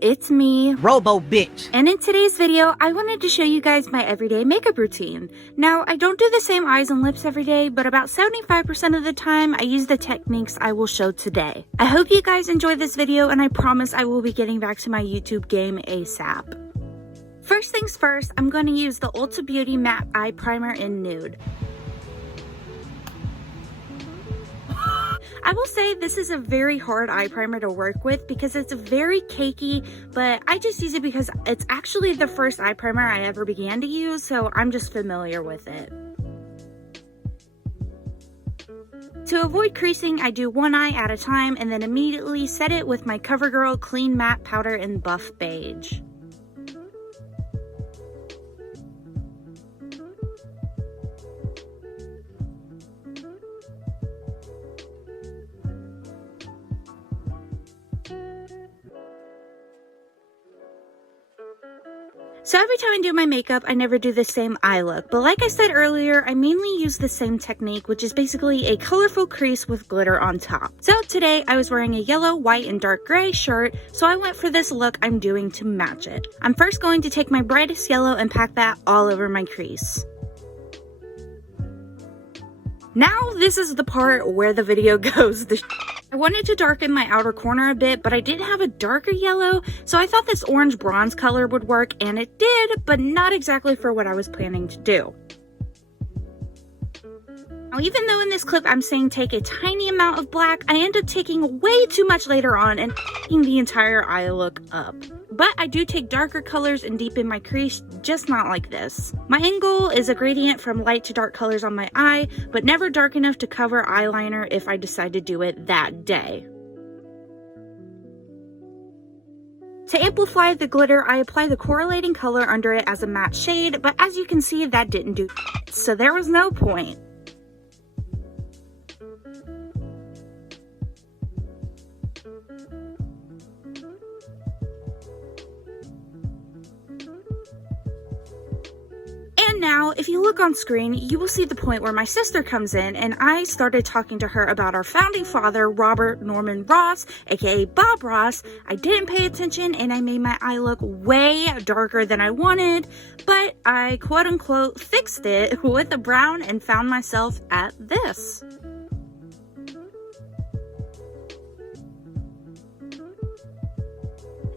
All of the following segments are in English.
it's me, Robo Bitch. And in today's video, I wanted to show you guys my everyday makeup routine. Now, I don't do the same eyes and lips every day, but about 75% of the time, I use the techniques I will show today. I hope you guys enjoyed this video, and I promise I will be getting back to my YouTube game ASAP. First things first, I'm going to use the Ulta Beauty Matte Eye Primer in Nude. I will say this is a very hard eye primer to work with because it's very cakey, but I just use it because it's actually the first eye primer I ever began to use, so I'm just familiar with it. To avoid creasing, I do one eye at a time and then immediately set it with my CoverGirl Clean Matte Powder in Buff Beige. So every time I do my makeup, I never do the same eye look, but like I said earlier, I mainly use the same technique, which is basically a colorful crease with glitter on top. So today I was wearing a yellow, white, and dark gray shirt, so I went for this look I'm doing to match it. I'm first going to take my brightest yellow and pack that all over my crease. Now this is the part where the video goes I wanted to darken my outer corner a bit, but I didn't have a darker yellow, so I thought this orange bronze color would work, and it did, but not exactly for what I was planning to do. Now, even though in this clip I'm saying take a tiny amount of black, I end up taking way too much later on and f***ing the entire eye look up. But I do take darker colors and deepen my crease, just not like this. My end goal is a gradient from light to dark colors on my eye, but never dark enough to cover eyeliner if I decide to do it that day. To amplify the glitter, I apply the correlating color under it as a matte shade, but as you can see, that didn't do so there was no point. And now, if you look on screen, you will see the point where my sister comes in and I started talking to her about our founding father, Robert Norman Ross, aka Bob Ross. I didn't pay attention and I made my eye look way darker than I wanted, but I quote-unquote fixed it with a brown and found myself at this.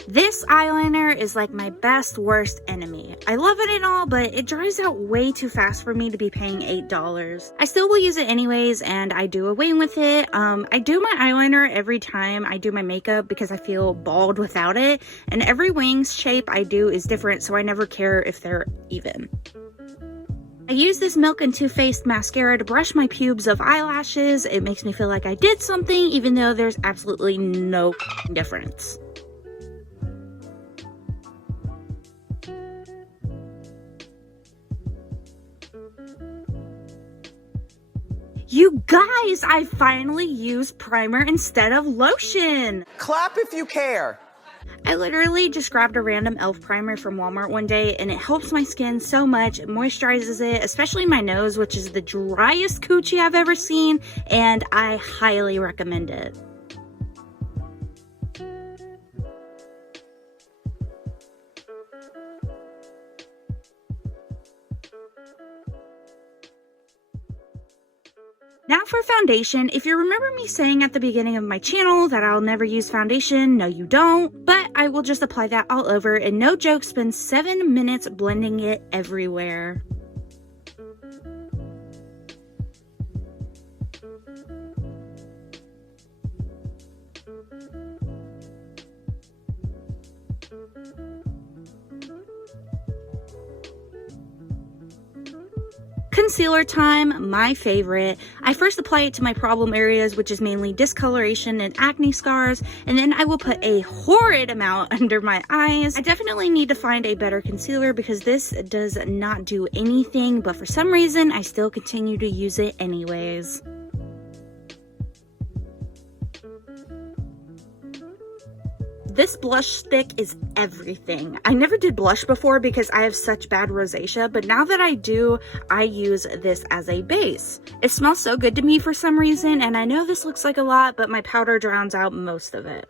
This eyeliner is like my best worst enemy. I love it and all, but it dries out way too fast for me to be paying $8. I still will use it anyways, and I do a wing with it. I do my eyeliner every time I do my makeup because I feel bald without it, and every wing's shape I do is different, so I never care if they're even. I use this Milk and Too Faced mascara to brush my pubes of eyelashes. It makes me feel like I did something, even though there's absolutely no difference. You guys, I finally used primer instead of lotion. Clap if you care. I literally just grabbed a random e.l.f. primer from Walmart one day, and it helps my skin so much. It moisturizes it, especially my nose, which is the driest coochie I've ever seen, and I highly recommend it. Now for foundation, if you remember me saying at the beginning of my channel that I'll never use foundation, no you don't, but I will just apply that all over and no joke spend 7 minutes blending it everywhere. Concealer time, my favorite. I first apply it to my problem areas, which is mainly discoloration and acne scars, and then I will put a horrid amount under my eyes. I definitely need to find a better concealer because this does not do anything, but for some reason I still continue to use it anyways. This blush stick is everything. I never did blush before because I have such bad rosacea, but now that I do, I use this as a base. It smells so good to me for some reason, and I know this looks like a lot, but my powder drowns out most of it.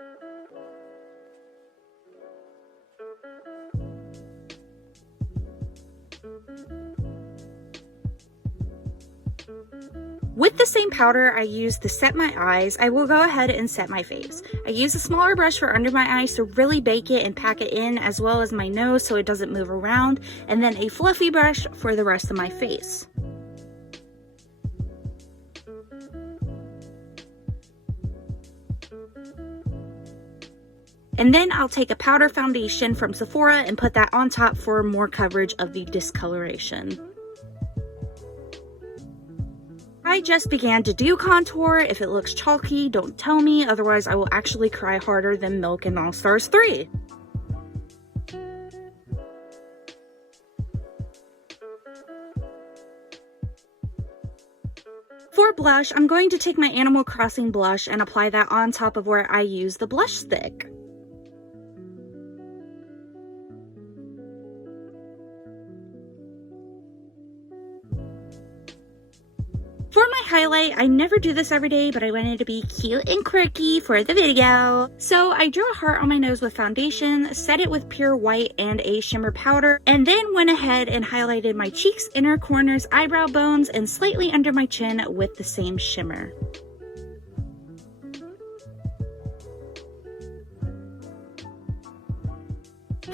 With the same powder I used to set my eyes, I will go ahead and set my face. I use a smaller brush for under my eyes to really bake it and pack it in, as well as my nose so it doesn't move around, and then a fluffy brush for the rest of my face. And then I'll take a powder foundation from Sephora and put that on top for more coverage of the discoloration. I just began to do contour. If it looks chalky, don't tell me, otherwise I will actually cry harder than Milk in All Stars 3. For blush, I'm going to take my Animal Crossing blush and apply that on top of where I use the blush stick. For my highlight, I never do this every day, but I wanted to be cute and quirky for the video. So I drew a heart on my nose with foundation, set it with pure white and a shimmer powder, and then went ahead and highlighted my cheeks, inner corners, eyebrow bones, and slightly under my chin with the same shimmer.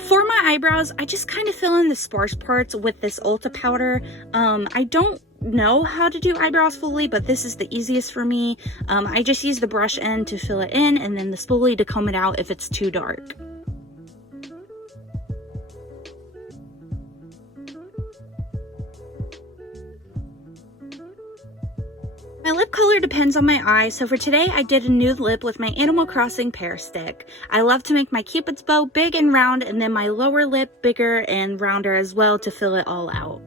For my eyebrows, I just kind of fill in the sparse parts with this Ulta powder. I don't know how to do eyebrows fully, but this is the easiest for me. I just use the brush end to fill it in and then the spoolie to comb it out if it's too dark. My lip color depends on my eye, so for today I did a nude lip with my Animal Crossing pear stick. I love to make my cupid's bow big and round, and then my lower lip bigger and rounder as well to fill it all out.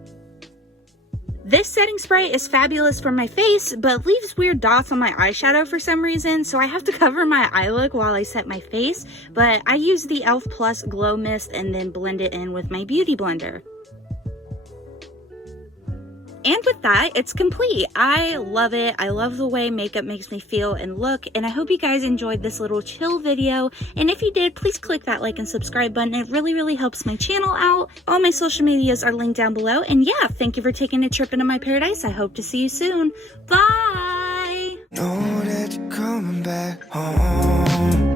This setting spray is fabulous for my face, but leaves weird dots on my eyeshadow for some reason, so I have to cover my eye look while I set my face, but I use the e.l.f. Plus Glow Mist and then blend it in with my beauty blender. And with that, it's complete. I love it. I love the way makeup makes me feel and look, and I hope you guys enjoyed this little chill video. And if you did, please click that like and subscribe button. It really helps my channel out. All my social medias are linked down below. And yeah, thank you for taking a trip into my paradise. I hope to see you soon. Bye! Know that you're coming back home.